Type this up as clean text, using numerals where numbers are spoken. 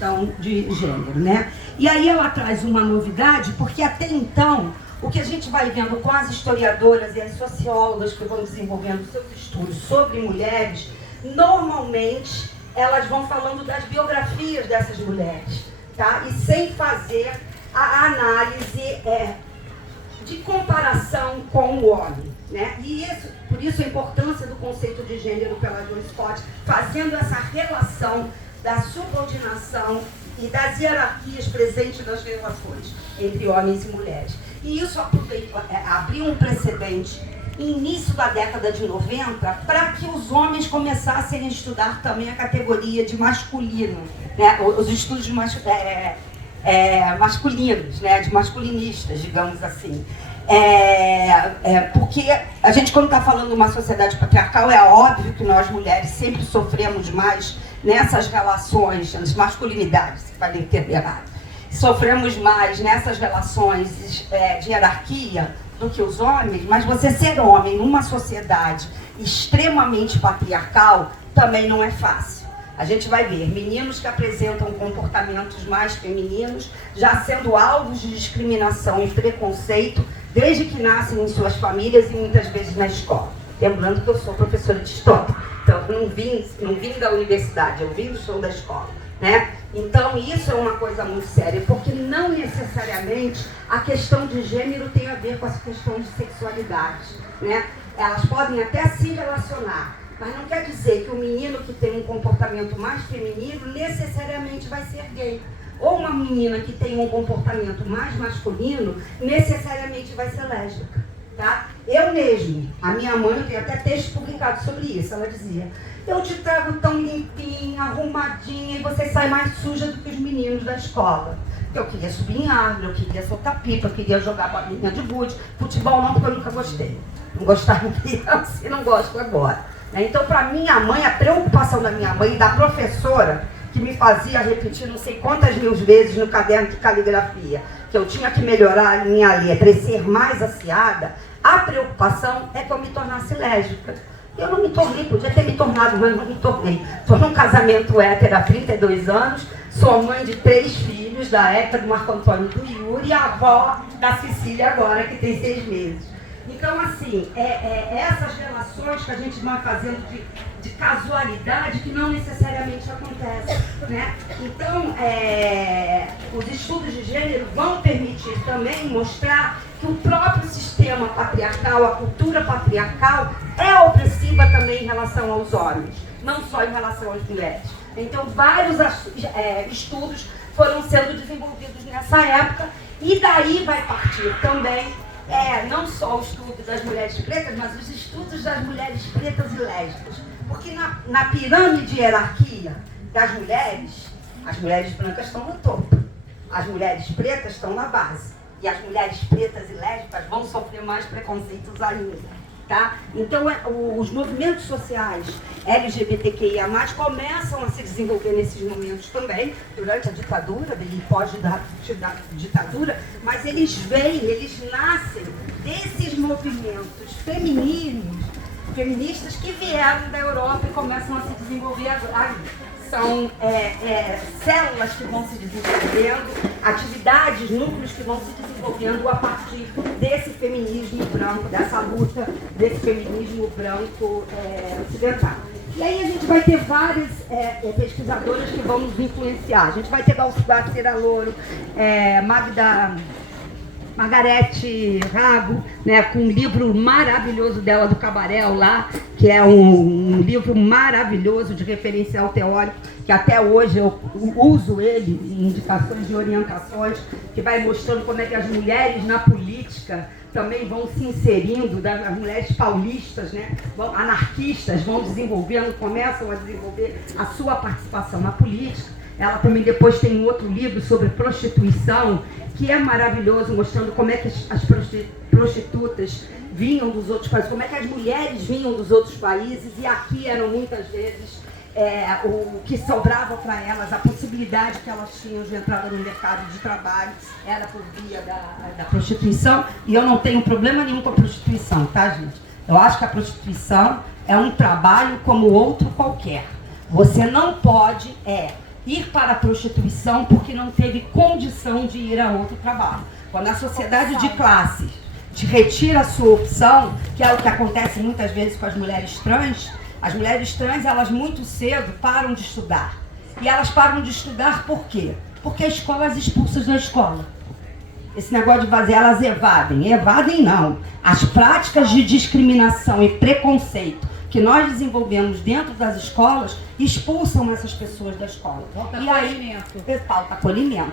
questão de gênero, né? E aí ela traz uma novidade, porque até então, o que a gente vai vendo com as historiadoras e as sociólogas que vão desenvolvendo seus estudos sobre mulheres, normalmente elas vão falando das biografias dessas mulheres, tá? E sem fazer a análise de comparação com o homem, né? E por isso a importância do conceito de gênero pela Joyce Scott, fazendo essa relação da subordinação e das hierarquias presentes nas relações entre homens e mulheres. E isso abriu um precedente início da década de 90 para que os homens começassem a estudar também a categoria de masculino, né? Os estudos masculinos, né? De masculinistas, digamos assim. Porque a gente, quando está falando de uma sociedade patriarcal, é óbvio que nós mulheres sempre sofremos mais nessas relações, nas masculinidades, se vai entender errado. Sofremos mais nessas relações de hierarquia do que os homens, mas você ser homem numa sociedade extremamente patriarcal também não é fácil. A gente vai ver meninos que apresentam comportamentos mais femininos, já sendo alvos de discriminação e preconceito, desde que nascem em suas famílias e muitas vezes na escola. Lembrando que eu sou professora de história, então eu não vim da universidade, eu vim do chão da escola, né? Então isso é uma coisa muito séria, porque não necessariamente a questão de gênero tem a ver com essa questão de sexualidade, né? Elas podem até se relacionar, mas não quer dizer que o menino que tem um comportamento mais feminino necessariamente vai ser gay. Ou uma menina que tem um comportamento mais masculino necessariamente vai ser lésbica, tá? Eu mesmo, a minha mãe, eu tenho até texto publicado sobre isso, ela dizia: eu te trago tão limpinha, arrumadinha, e você sai mais suja do que os meninos da escola. Eu queria subir em árvore, eu queria soltar pipa, eu queria jogar bolinha de gude. Futebol não, porque eu nunca gostei. Não gostava de criança e não gosto agora. Então, para minha mãe, a preocupação da minha mãe e da professora, que me fazia repetir não sei quantas mil vezes no caderno de caligrafia, que eu tinha que melhorar a minha letra e ser mais aciada, a preocupação é que eu me tornasse lésbica. Eu não me tornei, podia ter me tornado, mas não me tornei. Estou num casamento hétero há 32 anos, sou mãe de 3 filhos, da Érica, do Marco Antônio e do Yuri, e a avó da Cecília agora, que tem 6 meses. Então, assim, essas relações que a gente vai fazendo de casualidade que não necessariamente acontecem, né? Então, os estudos de gênero vão permitir também mostrar que o próprio sistema patriarcal, a cultura patriarcal, é opressiva também em relação aos homens, não só em relação às mulheres. Então, vários estudos foram sendo desenvolvidos nessa época, e daí vai partir também não só o estudo das mulheres pretas, mas os estudos das mulheres pretas e lésbicas. Porque na pirâmide de hierarquia das mulheres, as mulheres brancas estão no topo, as mulheres pretas estão na base. E as mulheres pretas e lésbicas vão sofrer mais preconceitos ainda. Tá? Então, os movimentos sociais LGBTQIA+, começam a se desenvolver nesses momentos também, durante a ditadura e pós-ditadura, mas eles nascem desses movimentos feministas que vieram da Europa e começam a se desenvolver ali. São células que vão se desenvolvendo, atividades, núcleos que vão se desenvolvendo a partir desse feminismo branco, dessa luta desse feminismo branco ocidental. E aí a gente vai ter várias pesquisadoras que vão nos influenciar. A gente vai ter Dalcibate Seralouro, Margarete Rago, né, com um livro maravilhoso dela do Cabarel lá, que é um livro maravilhoso de referencial teórico, que até hoje eu uso ele em indicações e orientações, que vai mostrando como é que as mulheres na política também vão se inserindo, as mulheres paulistas, né, anarquistas, vão desenvolvendo, começam a desenvolver a sua participação na política. Ela também depois tem um outro livro sobre prostituição, que é maravilhoso, mostrando como é que as prostitutas vinham dos outros países, como é que as mulheres vinham dos outros países, e aqui eram muitas vezes o que sobrava para elas, a possibilidade que elas tinham de entrada no mercado de trabalho, era por via da prostituição. E eu não tenho problema nenhum com a prostituição, tá, gente? Eu acho que a prostituição é um trabalho como outro qualquer. Você não pode ir para a prostituição porque não teve condição de ir a outro trabalho. Quando a sociedade de classes te retira a sua opção, que é o que acontece muitas vezes com as mulheres trans, elas muito cedo param de estudar. E elas param de estudar por quê? Porque a escola as expulsa da escola. Esse negócio de fazer, elas evadem não. As práticas de discriminação e preconceito que nós desenvolvemos dentro das escolas expulsam essas pessoas da escola. Falta e acolhimento. Falta acolhimento.